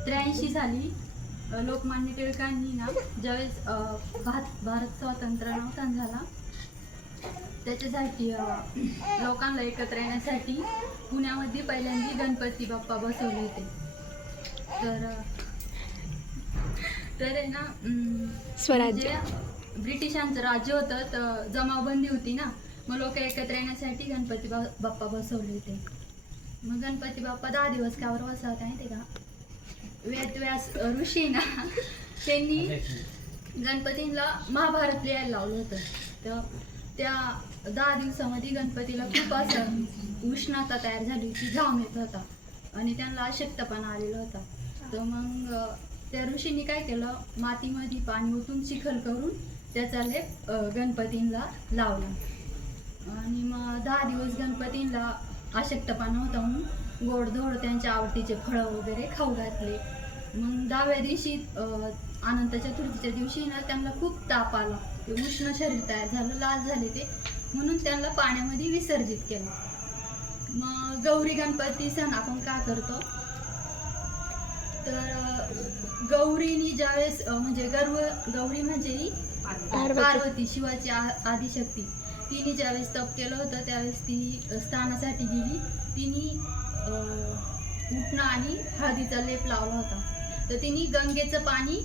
1983 साली लोकमान्य टिळकांनी ना ज्यावेळेस भारत स्वातंत्र्य नव्हता झाला त्याच्यासाठी लोकांना एकत्र येण्यासाठी पुण्यामध्ये पहिल्यांदा गणपती बाप्पा बसवले होते. तर आहे ना स्वराज्य ब्रिटिशांचं राज्य होतं तर जमावबंदी होती ना, मग लोक एकत्र येण्यासाठी गणपती बाप्पा बसवले होते. मग गणपती बाप्पा 10 दिवस कावर बसवता माहिती का? व्यास ऋषी ना त्यांनी गणपतींना महाभारत लिहायला लावलं होतं. तर त्या 10 दिवसामध्ये गणपतीला खूप असं उष्णता तयार झाली होती, घाम येत होता आणि त्यांना अशक्तपणा आलेला होता. तर मग त्या ऋषींनी काय केलं, मातीमध्ये पाणी ओतून चिखल करून त्याचा लेप गणपतींना लावला आणि मग 10 दिवस गणपतींना अशक्तपणा होता म्हणून गोडधोड त्यांच्या आवडतीचे फळं वगैरे खाऊ घातले. मग 10व्या दिवशी अनंत चतुर्थीच्या दिवशी ना त्यांना खूप ताप आला, उष्ण शरीर तयार झालं, लाल झाले ते, म्हणून त्यांना पाण्यामध्ये विसर्जित केलं. मग गौरी गणपती सण आपण का करतो, तर गौरीनी ज्यावेळेस म्हणजे गौरी म्हणजे ही पार्वती शिवाची आदिशक्ती, तिने ज्यावेळेस तप केलं होतं त्यावेळेस ती स्नानासाठी गेली. तिने उटणं आणि हळदीचा लेप लावला होता. तर तिने गंगेचं पाणी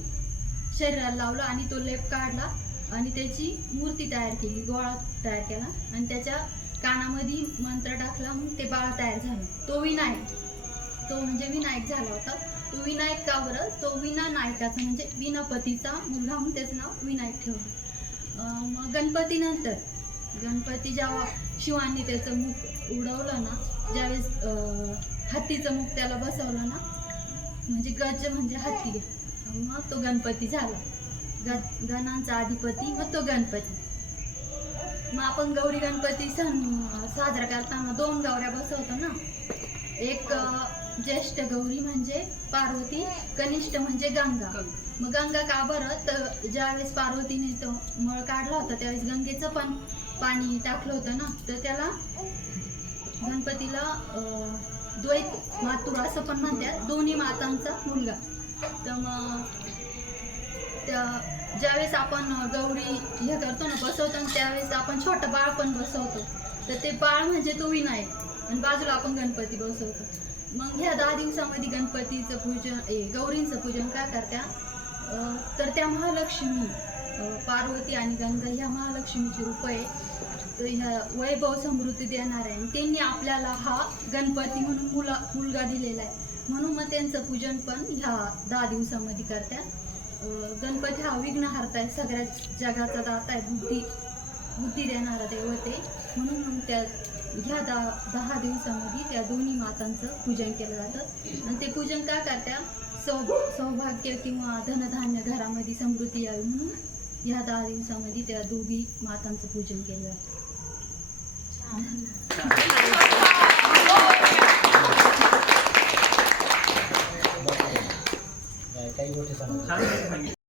शरीराला लावलं आणि तो लेप काढला आणि त्याची मूर्ती तयार केली, गोळा तयार केला आणि त्याच्या कानामध्ये मंत्र टाकला, मग ते बाळ तयार झालं. तो म्हणजे विनायक झाला होता. तो विनायक का बरं, तो विना नायकाचा म्हणजे विनापतीचा मुलगा म्हणून त्याचं नाव विनायक ठेवलं. मग गणपती जेव्हा शिवांनी त्याचं मुख उडवलं ना, ज्यावेळेस हत्तीचं मुख त्याला बसवलं ना, म्हणजे गज म्हणजे हत्ती, मग तो गणपती झाला, गणांचा अधिपती, मग तो गणपती. मग आपण गौरी गणपती सण साजरा करताना 2 गौऱ्या बसवतो ना, एक ज्येष्ठ गौरी म्हणजे पार्वती, कनिष्ठ म्हणजे गंगा. मग गंगा का बरं, तर ज्यावेळेस पार्वतीने तो मळ काढला होता त्यावेळेस गंगेचं पण पाणी टाकलं होतं ना, तर त्याला गणपतीला द्वैत मातुर असं पण म्हणतात, दोन्ही मातांचा मुलगा. तर मग ज्यावेळेस आपण गौरी हे करतो ना, बसवतो, त्यावेळेस आपण छोटं बाळ पण बसवतो. तर ते बाळ म्हणजे तो विनायक आणि बाजूला आपण गणपती बसवतो. मग ह्या 10 दिवसामध्ये गणपतीचं पूजन गौरींचं पूजन काय करत्या, तर त्या महालक्ष्मी पार्वती आणि गंगा ह्या महालक्ष्मीची रूप आहे. तर ह्या वैभव समृद्धी देणार आहे. त्यांनी आपल्याला हा गणपती म्हणून मुलगा दिलेला आहे, म्हणून मग त्यांचं पूजन पण ह्या 10 दिवसामध्ये करतात. गणपती हा विघ्नहर्ता आहे, सगळ्या जगाचा दाता आहे, बुद्धी देणारा दैवत आहे. म्हणून मग ह्या 10 दिवसामध्ये त्या दोन्ही मातांचं पूजन केलं जातं आणि ते पूजन का करत्या, सौभाग्य किंवा धनधान्य घरामध्ये समृद्धी यावी म्हणून ह्या 10 दिवसामध्ये त्या दोघी मातांचं पूजन केलं जातं.